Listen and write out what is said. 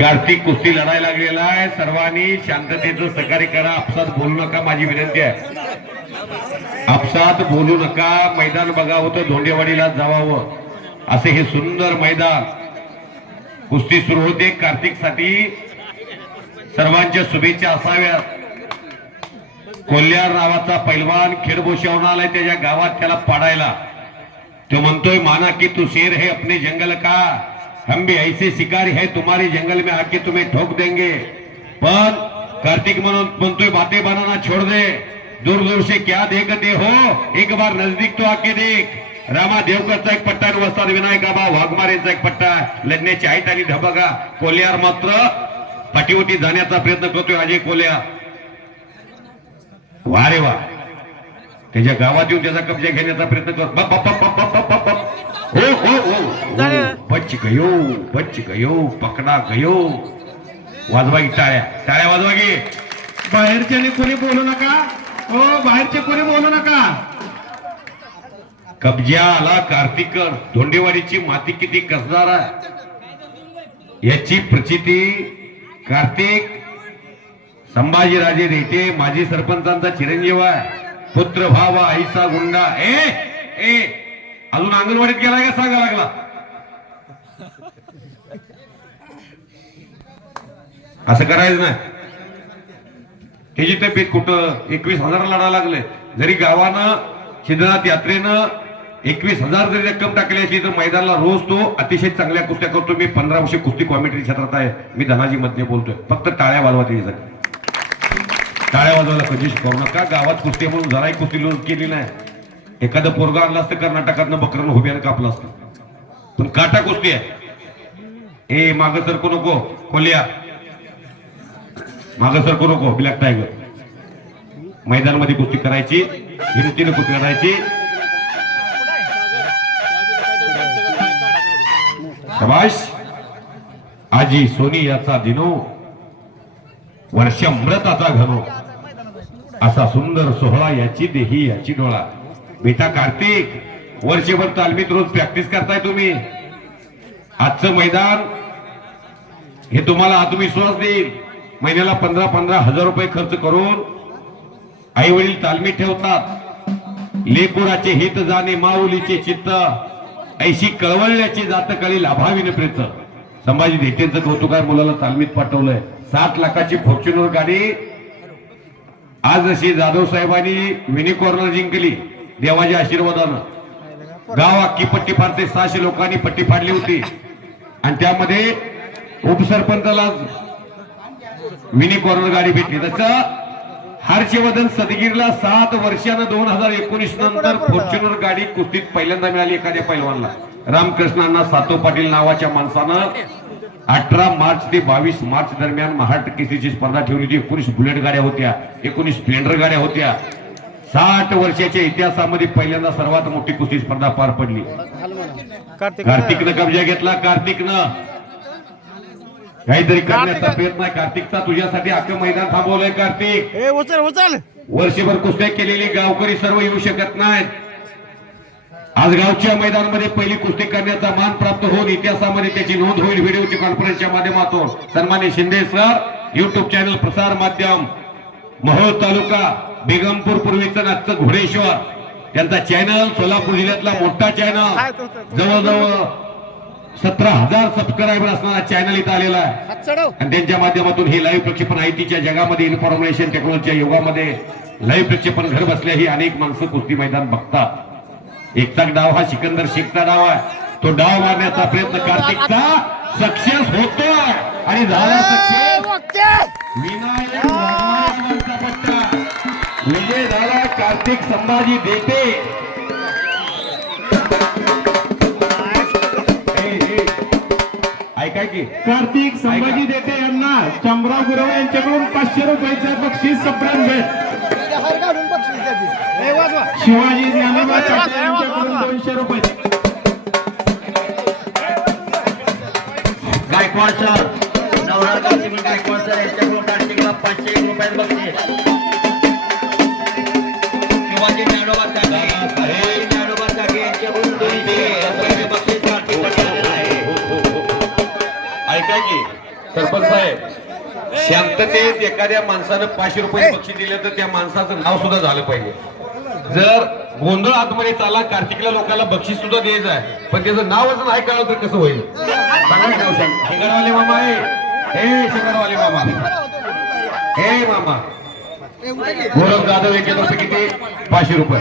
कार्तिक कुस्ती लढायला लागलेला आहे. सर्वांनी शांततेचं सहकार्य करा. आपसात बोलू नका, माझी विनंती आहे. आपसात बोलू नका. मैदान बघावं तर धोंडेवाडीला जावावं असे हे सुंदर मैदान. कुस्ती सुरू होते. कार्तिक साठी सर्वांच्या शुभेच्छा असाव्यात. कोल्हार नावाचा पैलवान खेडबोशावून आलाय त्याच्या गावात त्याला पाडायला. तो म्हणतोय माना कि तू शेर है अपने जंगल का, हम भी ऐसे शिकारी है तुम्हारे जंगल में आके तुम्हें ठोक देंगे. पण कार्तिक म्हणतोय बातें बनाना छोड़ दे, दूर दूर से क्या देखते हो, एक बार नजदीक तो आके देख. रामा देवकरचा एक पट्टा आणि वस्ताद विनायकाबा वाघमारेचा एक पट्टा. लढण्याची हाईट आणि धबका. कोल्हार मात्र पाठीवटी जाण्याचा प्रयत्न करतोय. अजय कोल्हार वा रे वा त्याच्या गावात येऊन त्याचा कब्जा घेण्याचा प्रयत्न करतो. हो हो हो बच गयो पकडा गयो. वाजवा की टाळ्या, टाळ्या वाजवा की. बाहेरच्याने कोणी बोलू नका हो, बाहेरचे कोणी बोलू नका. कब्जा आला. कार्तिकर धोंडेवाडीची माती किती कसदार आहे याची प्रचिती. कार्तिक संभाजीराजे रेटे माजी सरपंचांचा चिरंजीव आहे. पुत्र भावा आईचा गुंडा. ए अजून अंगणवाडीत गेलाय का सांगा लागला. असं करायचं नाही. हे जी तब्येत कुठं 21,000 लढा लागले. जरी गावानं सिद्धनाथ यात्रेनं 21,000 जरी रक्कम टाकली असली तर मैदानाला रोज तो अतिशय चांगल्या कुस्त्या करतो. मी 15 वर्ष कुस्ती कॉमेंट्री क्षेत्रात आहे. मी धनाजी मध्ये बोलतोय. फक्त टाळ्या वाजवा त्याच्यासाठी. टाळ्या वाजवायला कधीच करू नका. गावात कुस्ती म्हणून जराही कुस्ती केली नाही. एखादं पोरगा आणलं असतं कर्नाटकातनं बकरन हुब्यानं कापलं असतं. पण काटा कुस्ती आहे. ए माग सरकू नको कोल्ह्या, माग सरकू नको. ब्लॅक टायगर मैदानामध्ये कुस्ती करायची, हिमतीने कुस्ती करायची. शाबाश. आजी सोनी याचा दिनो, वर्षामृताचा घनो, असा सुंदर सोहळा याची देही याची डोळा. बेटा कार्तिक वर्षभर तालमीत रोज प्रॅक्टिस करताय तुम्ही. आजचं मैदान हे तुम्हाला आत्मविश्वास देईल. महिन्याला 15-15 हजार रुपये खर्च करून आई वडील तालमीत ठेवतात. लेकुराचे हित जाणे माऊलीचे चित्त, ऐशी कळवळल्याची जात कळी लाभाविन प्रीत. संभाजी देटेंचं कौतुक आहे. मुलाला तालमीत पाठवलंय. 7 लाखाची फॉर्च्युनर गाडी आज अशी जाधव साहेबांनी मिनी कॉर्नर जिंकली देवाच्या आशीर्वादानं. गाव अख्खी पट्टी फाडते. 600 लोकांनी पट्टी फाडली होती आणि त्यामध्ये उपसरपंचाला मिनी कॉर्नर गाडी भेटली. तसं हर्षवर्धन सदगीरला 7 वर्षानं 2019 नंतर फॉर्च्युनर गाडी कुस्तीत पहिल्यांदा मिळाली एखाद्या पैलवानला. रामकृष्णांना सातो पाटील नावाच्या माणसानं 18 मार्च ते 22 मार्च दरम्यान महाराष्ट्र केसरीची स्पर्धा ठेवली होती. 19 बुलेट गाड्या होत्या, 19 स्प्लेंडर गाड्या होत्या. 60 वर्षाच्या इतिहासामध्ये पहिल्यांदा सर्वात मोठी कुस्ती स्पर्धा पार पडली. कार्तिकनं कब्जा घेतला. कार्तिकनं काहीतरी करण्याचा प्रयत्न आहे. कार्तिकचा तुझ्यासाठी अख्खं मैदान थांबवलंय. कार्तिक वर्षभर कुस्त्या केलेली गावकरी सर्व येऊ शकत नाहीत. आज गावच्या मैदानामध्ये पहिली कुस्ती करण्याचा मान प्राप्त होऊन इतिहासामध्ये त्याची नोंद होईल. व्हिडिओची कॉन्फरन्सच्या माध्यमातून सन्माननीय शिंदे सर, युट्यूब चॅनल प्रसार माध्यम मोहोळ तालुका बेगमपूर पूर्वीचं नागचं घोडेश्वर त्यांचा चॅनल, सोलापूर जिल्ह्यातला मोठा चॅनल, जवळजवळ 17,000 सबस्क्रायबर असणारा चॅनल इथं आलेला आहे. आणि त्यांच्या माध्यमातून हे लाईव्ह प्रक्षेपण आयटीच्या जगामध्ये, इन्फॉर्मेशन टेक्नॉलॉजीच्या युगामध्ये लाईव्ह प्रक्षेपण घर बसल्याही अनेक माणसं कुस्ती मैदान बघतात. एकचा डाव हा सिकंदर शेखचा डाव आहे. तो डाव मारण्याचा प्रयत्न कार्तिकचा सक्सेस होतो आणि झाला सक्सेस. विनायक पट्टा विजय झाला. कार्तिक संभाजी देते. ऐकाय की कार्तिक संभाजी देते यांना चंद्रराव गुरव यांच्याकडून 500 रुपयाचं बक्षीस सप्रांत भेट. शिवाजी ज्ञानोबा चाटे यांच्याकडून 200 रुपये. गायकवाड सर, नवरा गायकवाड सर यांच्याकडून कार्तिकला 500 रुपये बक्षीस. शिवाजी ज्ञानोबा चाटे यांच्याकडून 200 रुपये बक्षीस कार्तिक पटेल आहे. ऐकाय की सरपंच साहेब, शांततेत एखाद्या माणसानं 500 रुपये बक्षीस दिले तर त्या माणसाचं नाव सुद्धा झालं पाहिजे. जर गोंधळ आतमध्ये चालला, कार्तिकला लोकांना बक्षीस सुद्धा द्यायचं आहे, पण त्याचं नावच नाही कळलं तर कसं होईल? सांगा नाव सांग. शिंगरवाले मामा आहे, हे शिंगरवाले मामा, हे मामा गोरख जाधव यांच्या तर्फे किती? 500 रुपये.